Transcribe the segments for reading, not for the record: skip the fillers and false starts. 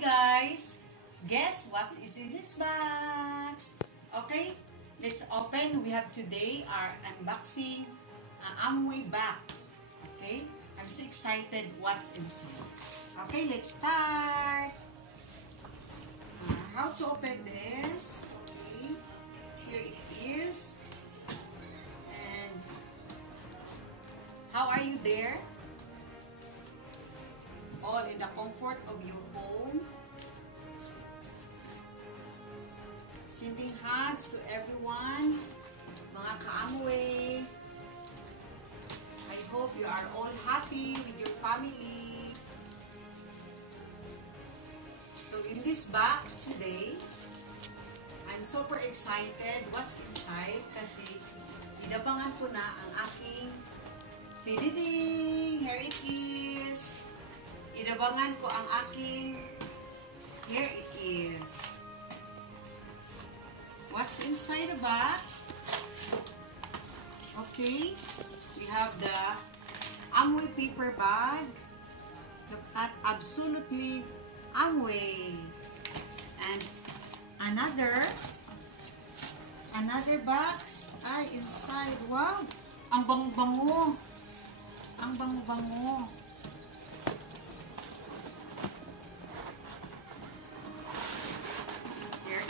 guys! Guess what is in this box? Okay, let's open. We have today our unboxing Amway box. Okay, I'm so excited what's inside. Okay, let's start. How to open this? Okay, here it is. And how are you there? All in the comfort of your home. Sending hugs to everyone, mga Ka Amway. I hope you are all happy with your family. So in this box today, I'm super excited what's inside kasi inabangan ko na ang aking tididing. Here it is. Inabangan ko ang aking, here it is. What's inside the box? Okay, we have the Amway paper bag. Look at absolutely Amway. And another box ay inside. Wow, ang bango-bango. Ang bango-bango.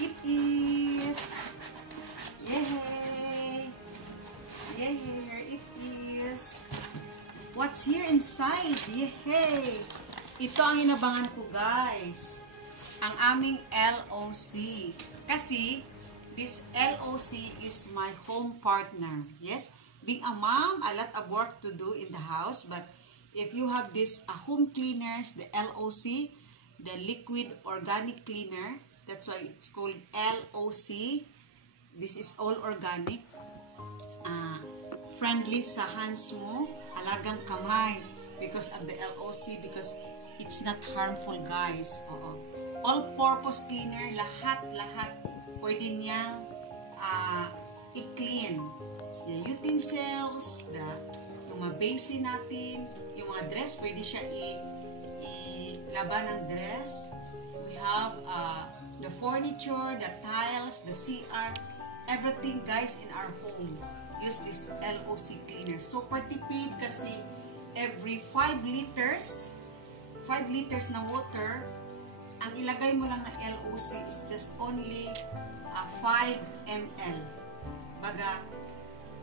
It is. Yay! Yay! Here it is. What's here inside? Yay! Ito ang inabangan ko, guys. Ang aming LOC. Kasi, this LOC is my home partner. Yes? Being a mom, a lot of work to do in the house. But, if you have this home cleaners, the LOC, the liquid organic cleaner, that's why it's called LOC. This is all organic. Friendly sa hands mo. Alagang kamay. Because of the LOC. Because it's not harmful, guys. Oo. All-purpose cleaner. Lahat. Pwede niyang i-clean. Yung utensils. Yung mga basin natin. Yung mga dress. Pwede siya ilaban ng dress. We have the furniture, the tiles, the CR, everything, guys, in our home. Use this LOC cleaner. Super tipid kasi every 5 liters na water, ang ilagay mo lang na LOC is just only 5 ml. Baga,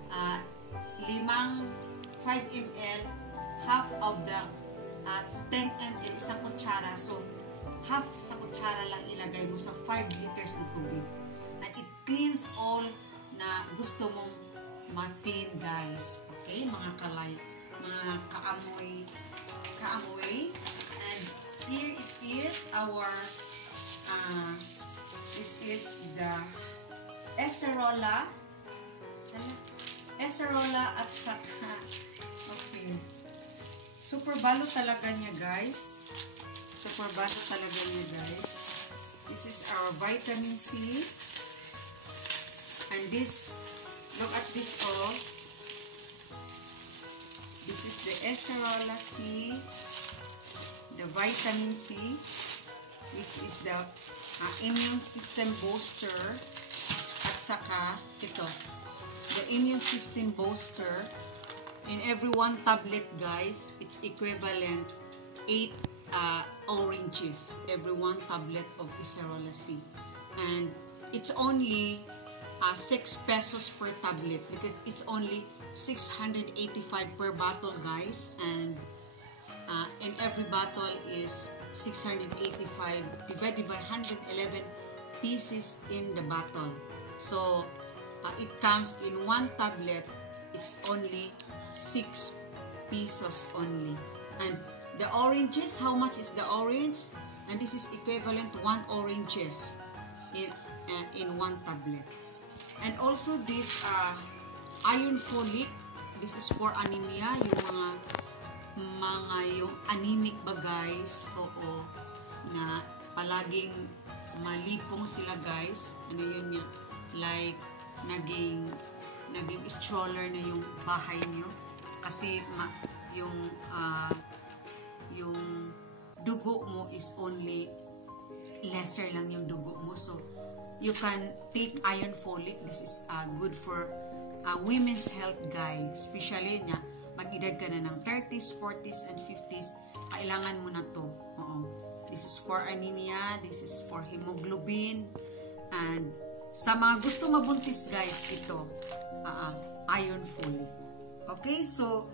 5 ml, half of the 10 ml, isang kutsara. So, half sa kutsara lang ilagay mo sa 5 liters na tubig. And it cleans all na gusto mong ma-clean, guys. Okay, mga Ka Amway. And here it is our, this is the Acerola at saka, okay. Super balo talaga niya, guys. Super balo talaga niya, guys. This is our vitamin C. And this, look at this, oh. This is the Acerola C, the vitamin C, which is the immune system booster. At saka, ito, the immune system booster. In every 1 tablet, guys, it's equivalent 8 oranges, every 1 tablet of Acerola C. And it's only 6 pesos per tablet because it's only 685 per bottle, guys. And in every bottle is 685 divided by 111 pieces in the bottle. So it comes in 1 tablet, it's only 6 pesos only. And the oranges, how much is the orange? And this is equivalent to 1 oranges in 1 tablet. And also this iron folic, this is for anemia, yung anemic ba, guys? Oo, na palaging malipong sila, guys. Ano yun niya? Like naging stroller na yung bahay niyo kasi yung dugo mo is only lesser lang yung dugo mo. So, you can take iron folic. This is good for women's health, guys. Especially niya, mag-edad ka na ng 30s, 40s, and 50s, kailangan mo na to. Oo. This is for anemia, this is for hemoglobin, and sa mga gusto mabuntis, guys, ito, iron folic. Okay, so,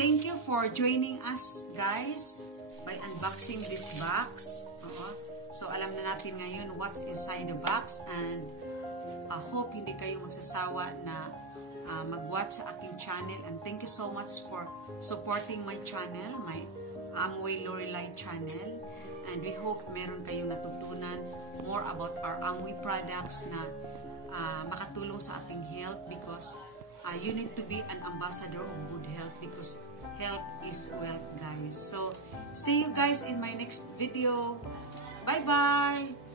thank you for joining us, guys, by unboxing this box. So, alam na natin ngayon what's inside the box, and I hope hindi kayo magsasawa na mag-watch sa aking channel, and thank you so much for supporting my channel, my Amway Lorelai channel, and we hope meron kayong natutunan more about our Amway products na makatulong sa ating health, because you need to be an ambassador of good health, because health is wealth, guys. So, see you guys in my next video. Bye-bye!